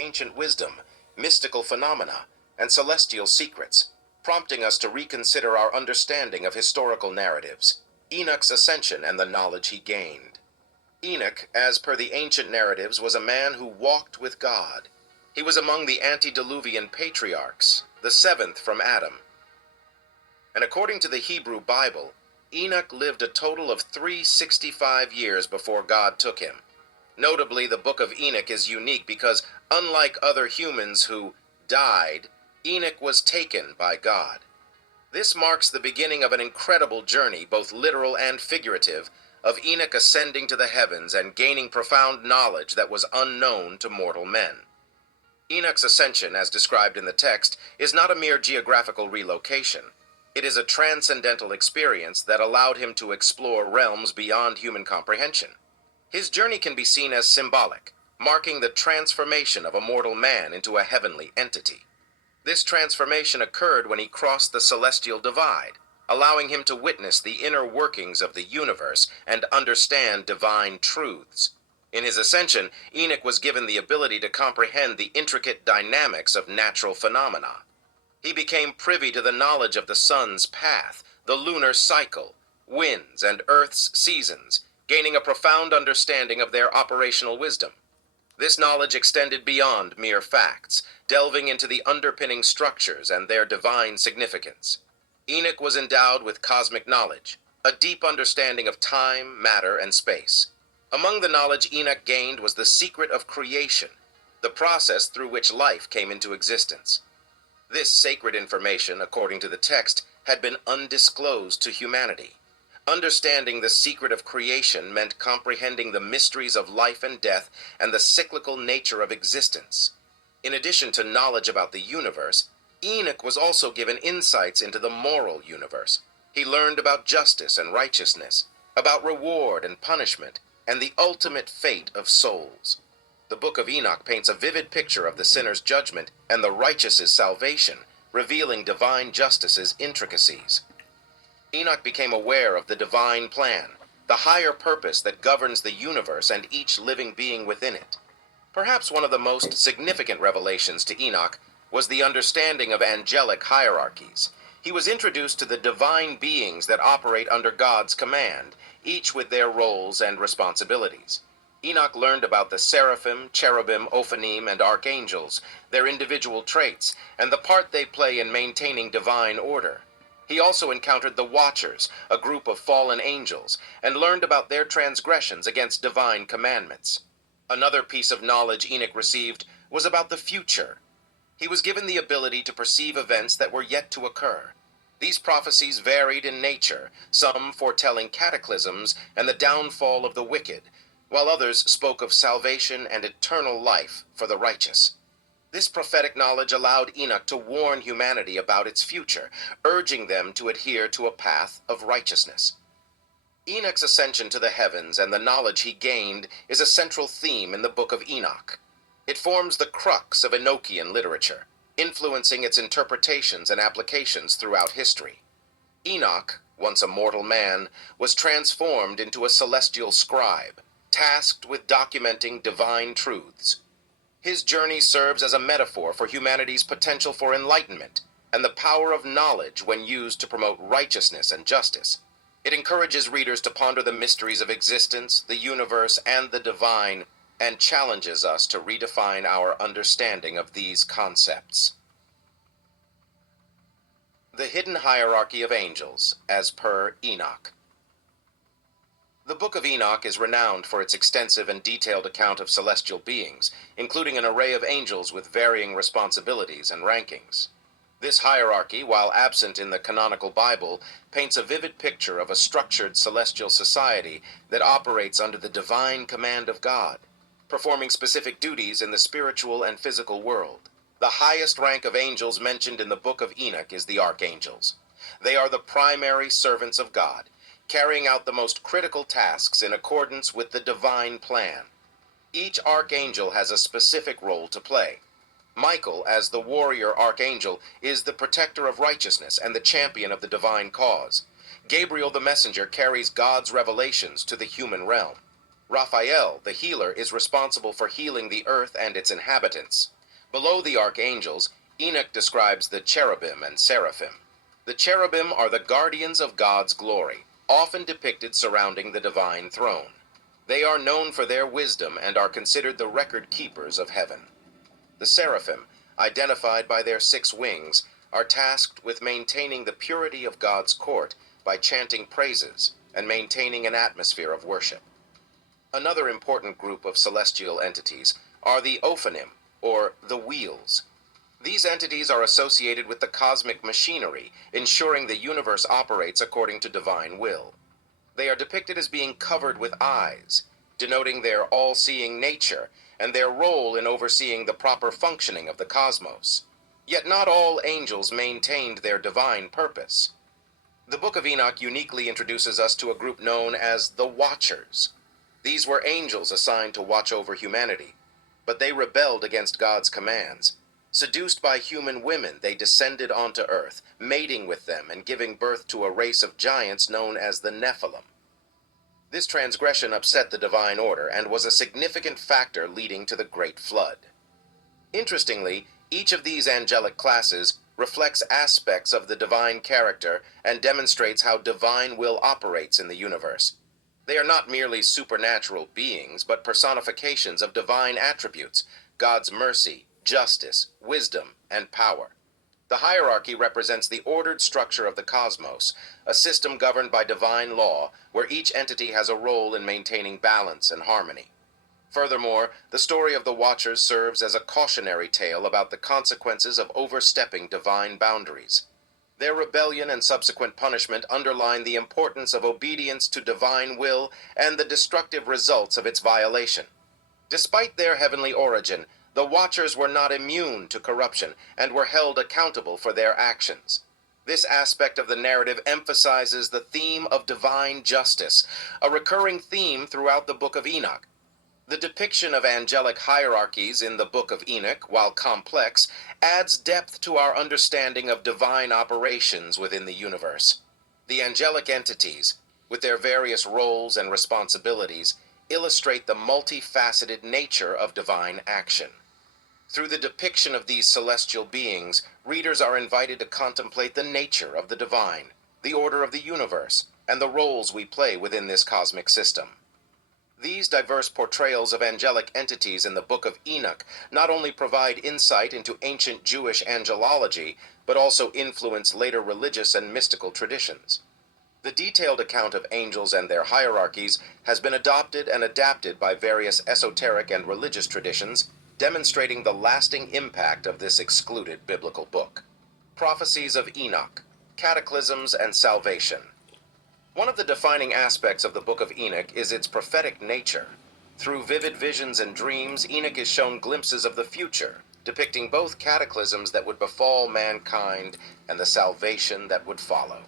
ancient wisdom, mystical phenomena, and celestial secrets, prompting us to reconsider our understanding of historical narratives. Enoch's ascension and the knowledge he gained. Enoch, as per the ancient narratives, was a man who walked with God. He was among the antediluvian patriarchs, the seventh from Adam. And according to the Hebrew Bible, Enoch lived a total of 365 years before God took him. Notably, the book of Enoch is unique because, unlike other humans who died, Enoch was taken by God. This marks the beginning of an incredible journey, both literal and figurative, of Enoch ascending to the heavens and gaining profound knowledge that was unknown to mortal men. Enoch's ascension, as described in the text, is not a mere geographical relocation. It is a transcendental experience that allowed him to explore realms beyond human comprehension. His journey can be seen as symbolic, marking the transformation of a mortal man into a heavenly entity. This transformation occurred when he crossed the celestial divide, allowing him to witness the inner workings of the universe and understand divine truths. In his ascension, Enoch was given the ability to comprehend the intricate dynamics of natural phenomena. He became privy to the knowledge of the sun's path, the lunar cycle, winds, and Earth's seasons, gaining a profound understanding of their operational wisdom. This knowledge extended beyond mere facts, delving into the underpinning structures and their divine significance. Enoch was endowed with cosmic knowledge, a deep understanding of time, matter, and space. Among the knowledge Enoch gained was the secret of creation, the process through which life came into existence. This sacred information, according to the text, had been undisclosed to humanity. Understanding the secret of creation meant comprehending the mysteries of life and death and the cyclical nature of existence. In addition to knowledge about the universe, Enoch was also given insights into the moral universe. He learned about justice and righteousness, about reward and punishment, and the ultimate fate of souls. The book of Enoch paints a vivid picture of the sinner's judgment and the righteous's salvation, revealing divine justice's intricacies. Enoch became aware of the divine plan, the higher purpose that governs the universe and each living being within it. Perhaps one of the most significant revelations to Enoch was the understanding of angelic hierarchies. He was introduced to the divine beings that operate under God's command, each with their roles and responsibilities. Enoch learned about the seraphim, cherubim, ophanim, and archangels, their individual traits, and the part they play in maintaining divine order. He also encountered the Watchers, a group of fallen angels, and learned about their transgressions against divine commandments. Another piece of knowledge Enoch received was about the future. He was given the ability to perceive events that were yet to occur. These prophecies varied in nature, some foretelling cataclysms and the downfall of the wicked, while others spoke of salvation and eternal life for the righteous. This prophetic knowledge allowed Enoch to warn humanity about its future, urging them to adhere to a path of righteousness. Enoch's ascension to the heavens and the knowledge he gained is a central theme in the book of Enoch. It forms the crux of Enochian literature, influencing its interpretations and applications throughout history. Enoch, once a mortal man, was transformed into a celestial scribe, tasked with documenting divine truths. His journey serves as a metaphor for humanity's potential for enlightenment and the power of knowledge when used to promote righteousness and justice. It encourages readers to ponder the mysteries of existence, the universe, and the divine, and challenges us to redefine our understanding of these concepts. The hidden hierarchy of angels, as per Enoch. The Book of Enoch is renowned for its extensive and detailed account of celestial beings, including an array of angels with varying responsibilities and rankings. This hierarchy, while absent in the canonical Bible, paints a vivid picture of a structured celestial society that operates under the divine command of God, performing specific duties in the spiritual and physical world. The highest rank of angels mentioned in the Book of Enoch is the archangels. They are the primary servants of God, carrying out the most critical tasks in accordance with the divine plan. Each archangel has a specific role to play. Michael, as the warrior archangel, is the protector of righteousness and the champion of the divine cause. Gabriel the messenger carries God's revelations to the human realm. Raphael, the healer, is responsible for healing the earth and its inhabitants. Below the archangels, Enoch describes the cherubim and seraphim. The cherubim are the guardians of God's glory, often depicted surrounding the divine throne. They are known for their wisdom and are considered the record keepers of heaven. The seraphim, identified by their 6 wings, are tasked with maintaining the purity of God's court by chanting praises and maintaining an atmosphere of worship. Another important group of celestial entities are the Ophanim, or the wheels. These entities are associated with the cosmic machinery, ensuring the universe operates according to divine will. They are depicted as being covered with eyes, denoting their all-seeing nature and their role in overseeing the proper functioning of the cosmos. Yet not all angels maintained their divine purpose. The Book of Enoch uniquely introduces us to a group known as the Watchers. These were angels assigned to watch over humanity, but they rebelled against God's commands. Seduced by human women, they descended onto earth, mating with them and giving birth to a race of giants known as the Nephilim. This transgression upset the divine order and was a significant factor leading to the Great Flood. Interestingly, each of these angelic classes reflects aspects of the divine character and demonstrates how divine will operates in the universe. They are not merely supernatural beings, but personifications of divine attributes, God's mercy, justice, wisdom, and power. The hierarchy represents the ordered structure of the cosmos, a system governed by divine law, where each entity has a role in maintaining balance and harmony. Furthermore, the story of the Watchers serves as a cautionary tale about the consequences of overstepping divine boundaries. Their rebellion and subsequent punishment underline the importance of obedience to divine will and the destructive results of its violation. Despite their heavenly origin, the Watchers were not immune to corruption and were held accountable for their actions. This aspect of the narrative emphasizes the theme of divine justice, a recurring theme throughout the Book of Enoch. The depiction of angelic hierarchies in the Book of Enoch, while complex, adds depth to our understanding of divine operations within the universe. The angelic entities, with their various roles and responsibilities, illustrate the multifaceted nature of divine action. Through the depiction of these celestial beings, readers are invited to contemplate the nature of the divine, the order of the universe, and the roles we play within this cosmic system. These diverse portrayals of angelic entities in the Book of Enoch not only provide insight into ancient Jewish angelology, but also influence later religious and mystical traditions. The detailed account of angels and their hierarchies has been adopted and adapted by various esoteric and religious traditions, demonstrating the lasting impact of this excluded biblical book. Prophecies of Enoch, Cataclysms and Salvation. One of the defining aspects of the Book of Enoch is its prophetic nature. Through vivid visions and dreams, Enoch is shown glimpses of the future, depicting both cataclysms that would befall mankind and the salvation that would follow.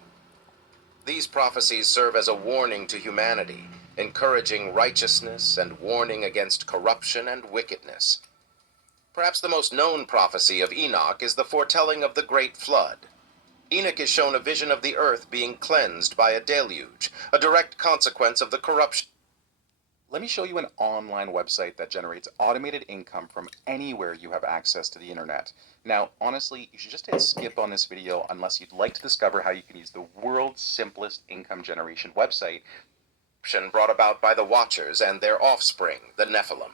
These prophecies serve as a warning to humanity, encouraging righteousness and warning against corruption and wickedness. Perhaps the most known prophecy of Enoch is the foretelling of the Great Flood. Enoch is shown a vision of the earth being cleansed by a deluge, a direct consequence of the corruption. Let me show you an online website that generates automated income from anywhere you have access to the internet. Now, honestly, you should just hit skip on this video unless you'd like to discover how you can use the world's simplest income generation website Brought about by the Watchers and their offspring, the Nephilim.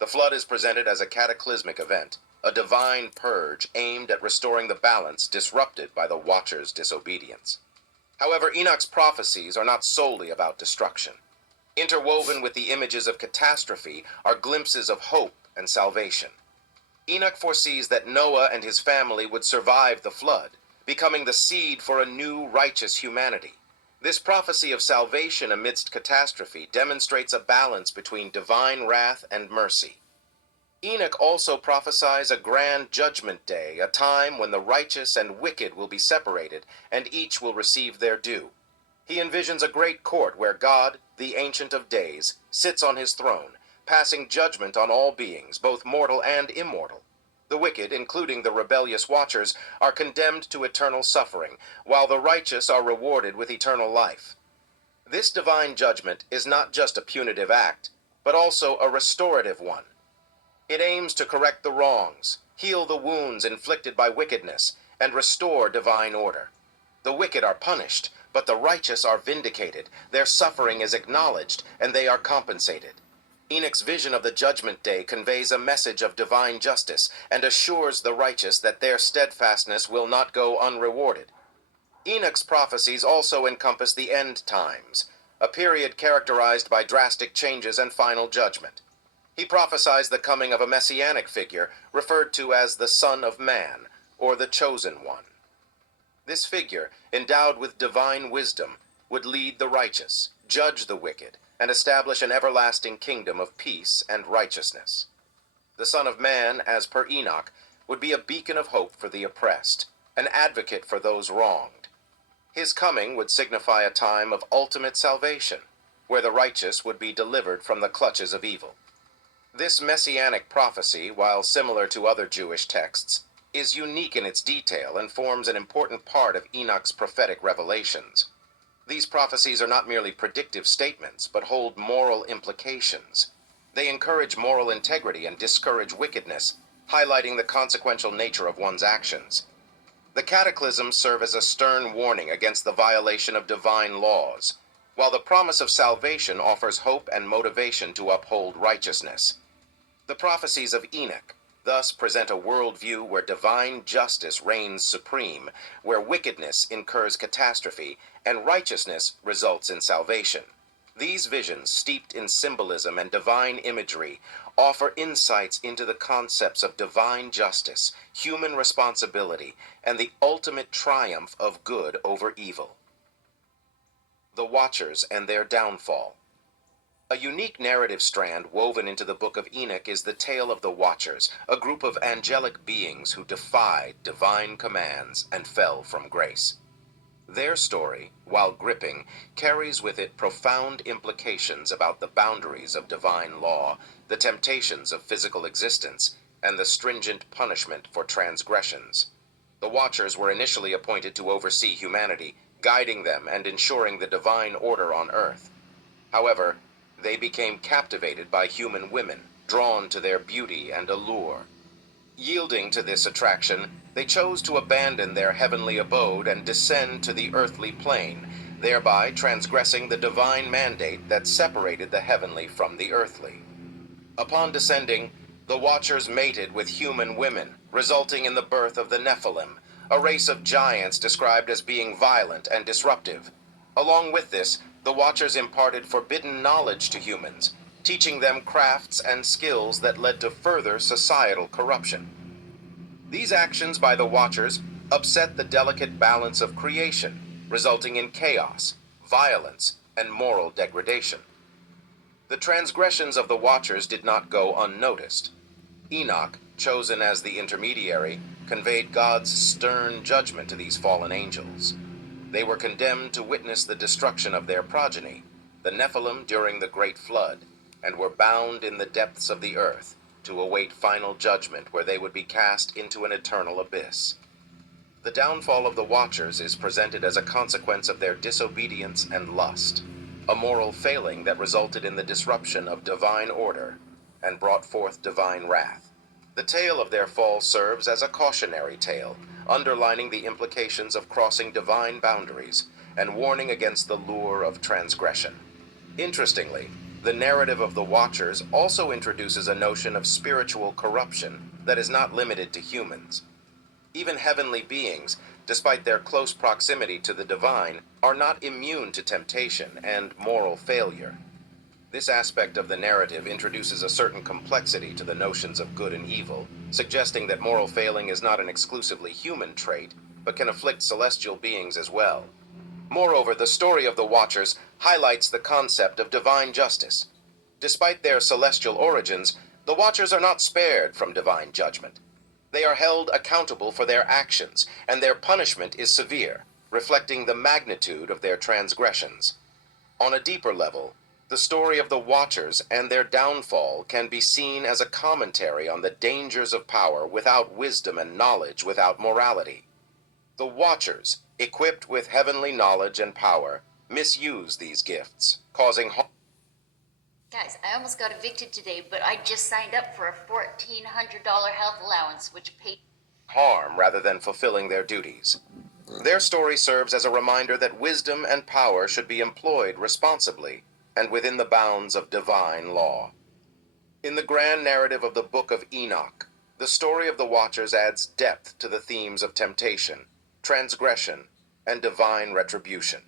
The flood is presented as a cataclysmic event, a divine purge aimed at restoring the balance disrupted by the Watchers' disobedience. However, Enoch's prophecies are not solely about destruction. Interwoven with the images of catastrophe are glimpses of hope and salvation. Enoch foresees that Noah and his family would survive the flood, becoming the seed for a new righteous humanity. This prophecy of salvation amidst catastrophe demonstrates a balance between divine wrath and mercy. Enoch also prophesies a grand judgment day, a time when the righteous and wicked will be separated, and each will receive their due. He envisions a great court where God, the Ancient of Days, sits on his throne, passing judgment on all beings, both mortal and immortal. The wicked, including the rebellious Watchers, are condemned to eternal suffering, while the righteous are rewarded with eternal life. This divine judgment is not just a punitive act, but also a restorative one. It aims to correct the wrongs, heal the wounds inflicted by wickedness, and restore divine order. The wicked are punished, but the righteous are vindicated. Their suffering is acknowledged, and they are compensated. Enoch's vision of the judgment day conveys a message of divine justice and assures the righteous that their steadfastness will not go unrewarded. Enoch's prophecies also encompass the end times, a period characterized by drastic changes and final judgment. He prophesies the coming of a messianic figure referred to as the Son of Man, or the Chosen One. This figure, endowed with divine wisdom, would lead the righteous, judge the wicked, and establish an everlasting kingdom of peace and righteousness. The Son of Man, as per Enoch, would be a beacon of hope for the oppressed, an advocate for those wronged. His coming would signify a time of ultimate salvation, where the righteous would be delivered from the clutches of evil. This messianic prophecy, while similar to other Jewish texts, is unique in its detail and forms an important part of Enoch's prophetic revelations. These prophecies are not merely predictive statements, but hold moral implications. They encourage moral integrity and discourage wickedness, highlighting the consequential nature of one's actions. The cataclysms serve as a stern warning against the violation of divine laws, while the promise of salvation offers hope and motivation to uphold righteousness. The prophecies of Enoch thus present a worldview where divine justice reigns supreme, where wickedness incurs catastrophe, and righteousness results in salvation. These visions, steeped in symbolism and divine imagery, offer insights into the concepts of divine justice, human responsibility, and the ultimate triumph of good over evil. The Watchers and their downfall. A unique narrative strand woven into the Book of Enoch is the tale of the Watchers, a group of angelic beings who defied divine commands and fell from grace. Their story, while gripping, carries with it profound implications about the boundaries of divine law, the temptations of physical existence, and the stringent punishment for transgressions. The Watchers were initially appointed to oversee humanity, guiding them and ensuring the divine order on earth. However, they became captivated by human women, drawn to their beauty and allure. Yielding to this attraction, they chose to abandon their heavenly abode and descend to the earthly plane, thereby transgressing the divine mandate that separated the heavenly from the earthly. Upon descending, the Watchers mated with human women, resulting in the birth of the Nephilim, a race of giants described as being violent and disruptive. Along with this, the Watchers imparted forbidden knowledge to humans, teaching them crafts and skills that led to further societal corruption. These actions by the Watchers upset the delicate balance of creation, resulting in chaos, violence, and moral degradation. The transgressions of the Watchers did not go unnoticed. Enoch, chosen as the intermediary, conveyed God's stern judgment to these fallen angels. They were condemned to witness the destruction of their progeny, the Nephilim during the Great Flood, and were bound in the depths of the earth to await final judgment where they would be cast into an eternal abyss. The downfall of the Watchers is presented as a consequence of their disobedience and lust, a moral failing that resulted in the disruption of divine order and brought forth divine wrath. The tale of their fall serves as a cautionary tale, underlining the implications of crossing divine boundaries and warning against the lure of transgression. Interestingly, the narrative of the Watchers also introduces a notion of spiritual corruption that is not limited to humans. Even heavenly beings, despite their close proximity to the divine, are not immune to temptation and moral failure. This aspect of the narrative introduces a certain complexity to the notions of good and evil, suggesting that moral failing is not an exclusively human trait, but can afflict celestial beings as well. Moreover, the story of the Watchers highlights the concept of divine justice. Despite their celestial origins, the Watchers are not spared from divine judgment. They are held accountable for their actions, and their punishment is severe, reflecting the magnitude of their transgressions. On a deeper level, the story of the Watchers and their downfall can be seen as a commentary on the dangers of power without wisdom and knowledge without morality. The Watchers, equipped with heavenly knowledge and power, misuse these gifts, causing harm. Guys, I almost got evicted today, but I just signed up for a $1,400 health allowance, which paid Harm rather than fulfilling their duties. Their story serves as a reminder that wisdom and power should be employed responsibly and within the bounds of divine law. In the grand narrative of the Book of Enoch, the story of the Watchers adds depth to the themes of temptation, transgression, and divine retribution.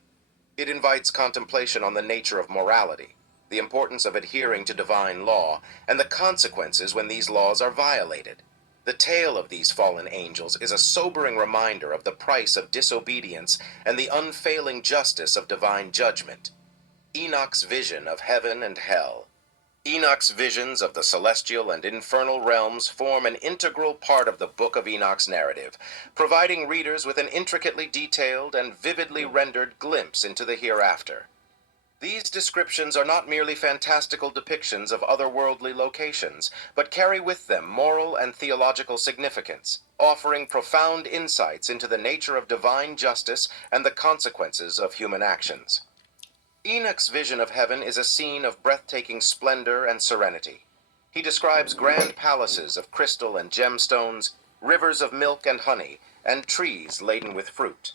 It invites contemplation on the nature of morality, the importance of adhering to divine law, and the consequences when these laws are violated. The tale of these fallen angels is a sobering reminder of the price of disobedience and the unfailing justice of divine judgment. Enoch's vision of heaven and hell. Enoch's visions of the celestial and infernal realms form an integral part of the Book of Enoch's narrative, providing readers with an intricately detailed and vividly rendered glimpse into the hereafter. These descriptions are not merely fantastical depictions of otherworldly locations, but carry with them moral and theological significance, offering profound insights into the nature of divine justice and the consequences of human actions. Enoch's vision of heaven is a scene of breathtaking splendor and serenity. He describes grand palaces of crystal and gemstones, rivers of milk and honey, and trees laden with fruit.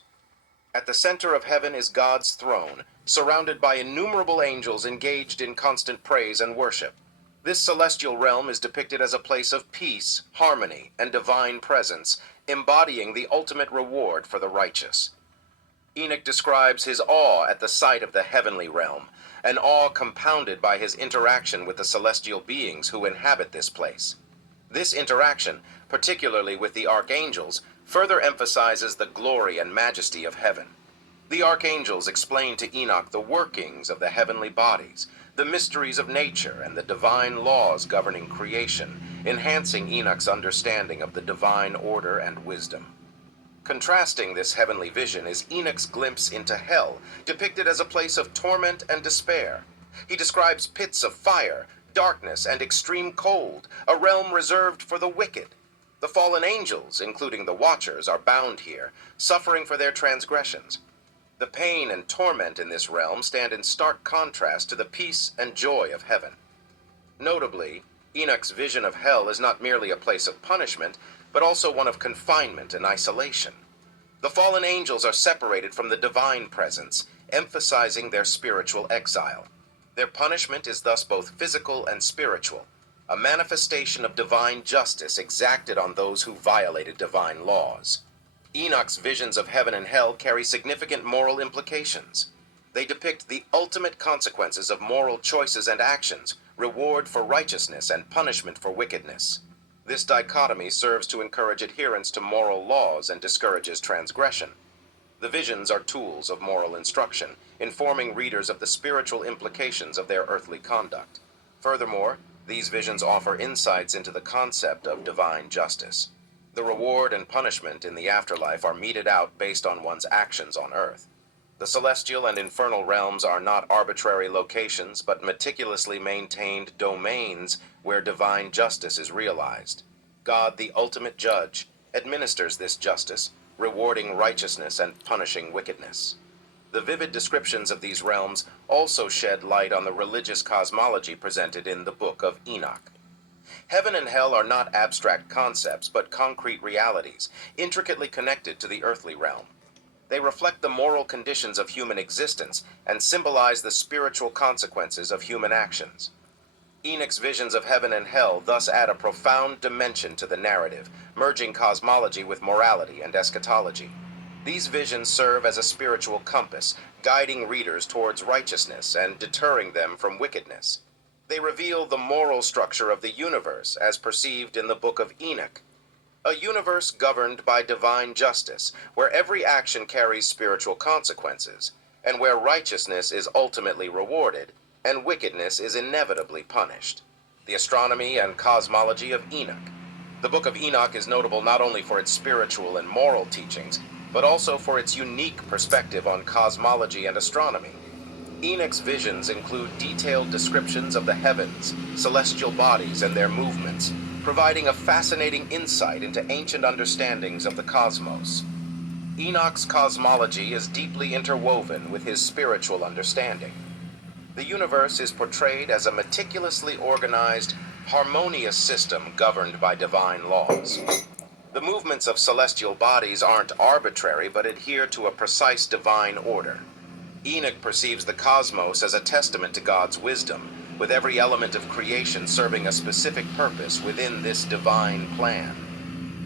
At the center of heaven is God's throne, surrounded by innumerable angels engaged in constant praise and worship. This celestial realm is depicted as a place of peace, harmony, and divine presence, embodying the ultimate reward for the righteous. Enoch describes his awe at the sight of the heavenly realm, an awe compounded by his interaction with the celestial beings who inhabit this place. This interaction, particularly with the archangels, further emphasizes the glory and majesty of heaven. The archangels explain to Enoch the workings of the heavenly bodies, the mysteries of nature, and the divine laws governing creation, enhancing Enoch's understanding of the divine order and wisdom. Contrasting this heavenly vision is Enoch's glimpse into hell, depicted as a place of torment and despair. He describes pits of fire, darkness, and extreme cold, a realm reserved for the wicked. The fallen angels, including the Watchers, are bound here, suffering for their transgressions. The pain and torment in this realm stand in stark contrast to the peace and joy of heaven. Notably, Enoch's vision of hell is not merely a place of punishment, but also one of confinement and isolation. The fallen angels are separated from the divine presence, emphasizing their spiritual exile. Their punishment is thus both physical and spiritual, a manifestation of divine justice exacted on those who violated divine laws. Enoch's visions of heaven and hell carry significant moral implications. They depict the ultimate consequences of moral choices and actions, reward for righteousness and punishment for wickedness. This dichotomy serves to encourage adherence to moral laws and discourages transgression. The visions are tools of moral instruction, informing readers of the spiritual implications of their earthly conduct. Furthermore, these visions offer insights into the concept of divine justice. The reward and punishment in the afterlife are meted out based on one's actions on earth. The celestial and infernal realms are not arbitrary locations, but meticulously maintained domains where divine justice is realized. God, the ultimate judge, administers this justice, rewarding righteousness and punishing wickedness. The vivid descriptions of these realms also shed light on the religious cosmology presented in the Book of Enoch. Heaven and hell are not abstract concepts, but concrete realities, intricately connected to the earthly realm. They reflect the moral conditions of human existence and symbolize the spiritual consequences of human actions. Enoch's visions of heaven and hell thus add a profound dimension to the narrative, merging cosmology with morality and eschatology. These visions serve as a spiritual compass, guiding readers towards righteousness and deterring them from wickedness. They reveal the moral structure of the universe as perceived in the Book of Enoch, a universe governed by divine justice, where every action carries spiritual consequences, and where righteousness is ultimately rewarded, and wickedness is inevitably punished. The astronomy and cosmology of Enoch. The Book of Enoch is notable not only for its spiritual and moral teachings, but also for its unique perspective on cosmology and astronomy. Enoch's visions include detailed descriptions of the heavens, celestial bodies, and their movements, providing a fascinating insight into ancient understandings of the cosmos. Enoch's cosmology is deeply interwoven with his spiritual understanding. The universe is portrayed as a meticulously organized, harmonious system governed by divine laws. The movements of celestial bodies aren't arbitrary but adhere to a precise divine order. Enoch perceives the cosmos as a testament to God's wisdom, with every element of creation serving a specific purpose within this divine plan.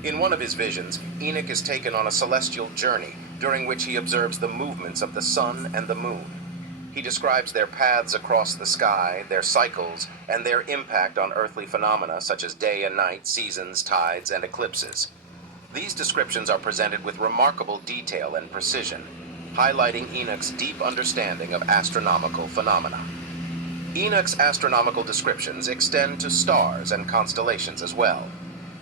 In one of his visions, Enoch is taken on a celestial journey, during which he observes the movements of the sun and the moon. He describes their paths across the sky, their cycles, and their impact on earthly phenomena such as day and night, seasons, tides, and eclipses. These descriptions are presented with remarkable detail and precision, highlighting Enoch's deep understanding of astronomical phenomena. Enoch's astronomical descriptions extend to stars and constellations as well.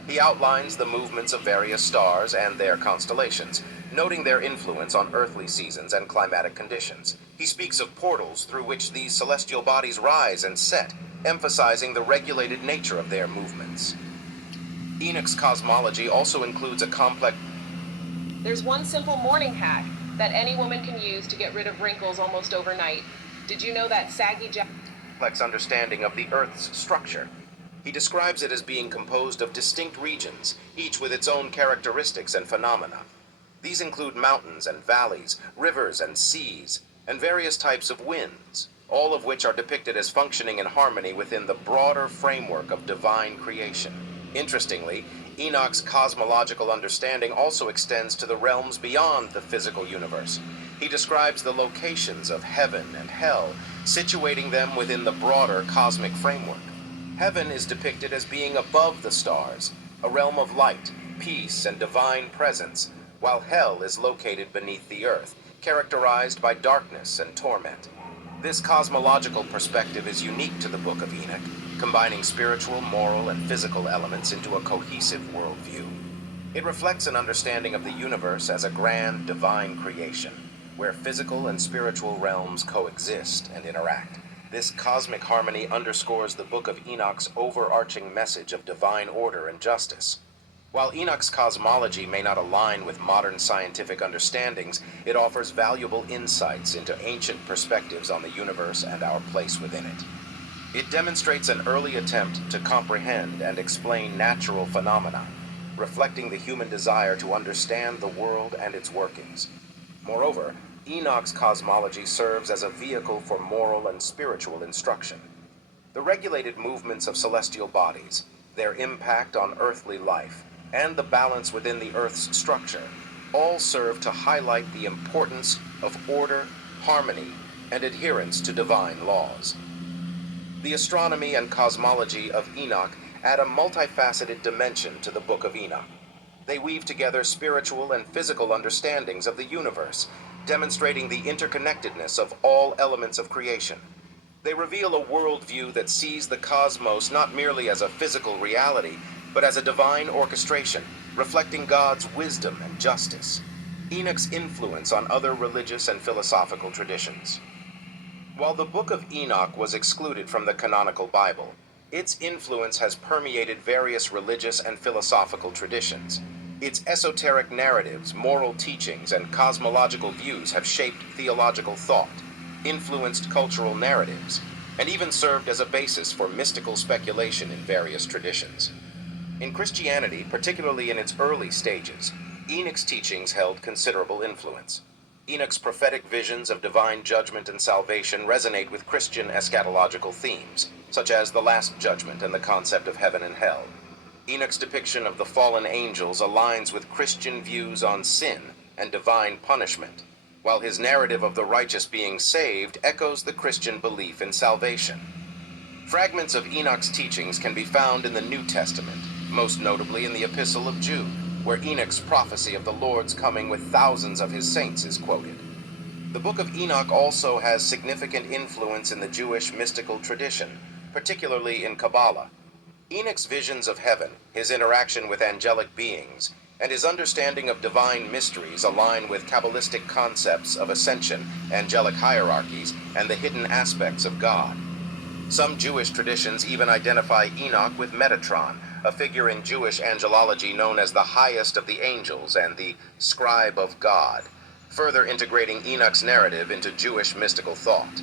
He outlines the movements of various stars and their constellations, noting their influence on earthly seasons and climatic conditions. He speaks of portals through which these celestial bodies rise and set, emphasizing the regulated nature of their movements. Enoch's cosmology also includes a complex... There's one simple morning hack that any woman can use to get rid of wrinkles almost overnight. Did you know that saggy complex understanding of the Earth's structure? He describes it as being composed of distinct regions, each with its own characteristics and phenomena. These include mountains and valleys, rivers and seas, and various types of winds, all of which are depicted as functioning in harmony within the broader framework of divine creation. Interestingly, Enoch's cosmological understanding also extends to the realms beyond the physical universe. He describes the locations of heaven and hell, situating them within the broader cosmic framework. Heaven is depicted as being above the stars, a realm of light, peace, and divine presence, while hell is located beneath the earth, characterized by darkness and torment. This cosmological perspective is unique to the Book of Enoch, combining spiritual, moral, and physical elements into a cohesive worldview. It reflects an understanding of the universe as a grand, divine creation, where physical and spiritual realms coexist and interact. This cosmic harmony underscores the Book of Enoch's overarching message of divine order and justice. While Enoch's cosmology may not align with modern scientific understandings, it offers valuable insights into ancient perspectives on the universe and our place within it. It demonstrates an early attempt to comprehend and explain natural phenomena, reflecting the human desire to understand the world and its workings. Moreover, Enoch's cosmology serves as a vehicle for moral and spiritual instruction. The regulated movements of celestial bodies, their impact on earthly life, and the balance within the Earth's structure all serve to highlight the importance of order, harmony, and adherence to divine laws. The astronomy and cosmology of Enoch add a multifaceted dimension to the Book of Enoch. They weave together spiritual and physical understandings of the universe, demonstrating the interconnectedness of all elements of creation. They reveal a worldview that sees the cosmos not merely as a physical reality, but as a divine orchestration, reflecting God's wisdom and justice. Enoch's influence on other religious and philosophical traditions. While the Book of Enoch was excluded from the canonical Bible, its influence has permeated various religious and philosophical traditions. Its esoteric narratives, moral teachings, and cosmological views have shaped theological thought, influenced cultural narratives, and even served as a basis for mystical speculation in various traditions. In Christianity, particularly in its early stages, Enoch's teachings held considerable influence. Enoch's prophetic visions of divine judgment and salvation resonate with Christian eschatological themes, such as the Last Judgment and the concept of heaven and hell. Enoch's depiction of the fallen angels aligns with Christian views on sin and divine punishment, while his narrative of the righteous being saved echoes the Christian belief in salvation. Fragments of Enoch's teachings can be found in the New Testament, most notably in the Epistle of Jude, where Enoch's prophecy of the Lord's coming with thousands of his saints is quoted. The Book of Enoch also has significant influence in the Jewish mystical tradition, particularly in Kabbalah. Enoch's visions of heaven, his interaction with angelic beings, and his understanding of divine mysteries align with Kabbalistic concepts of ascension, angelic hierarchies, and the hidden aspects of God. Some Jewish traditions even identify Enoch with Metatron, a figure in Jewish angelology known as the highest of the angels and the scribe of God, further integrating Enoch's narrative into Jewish mystical thought.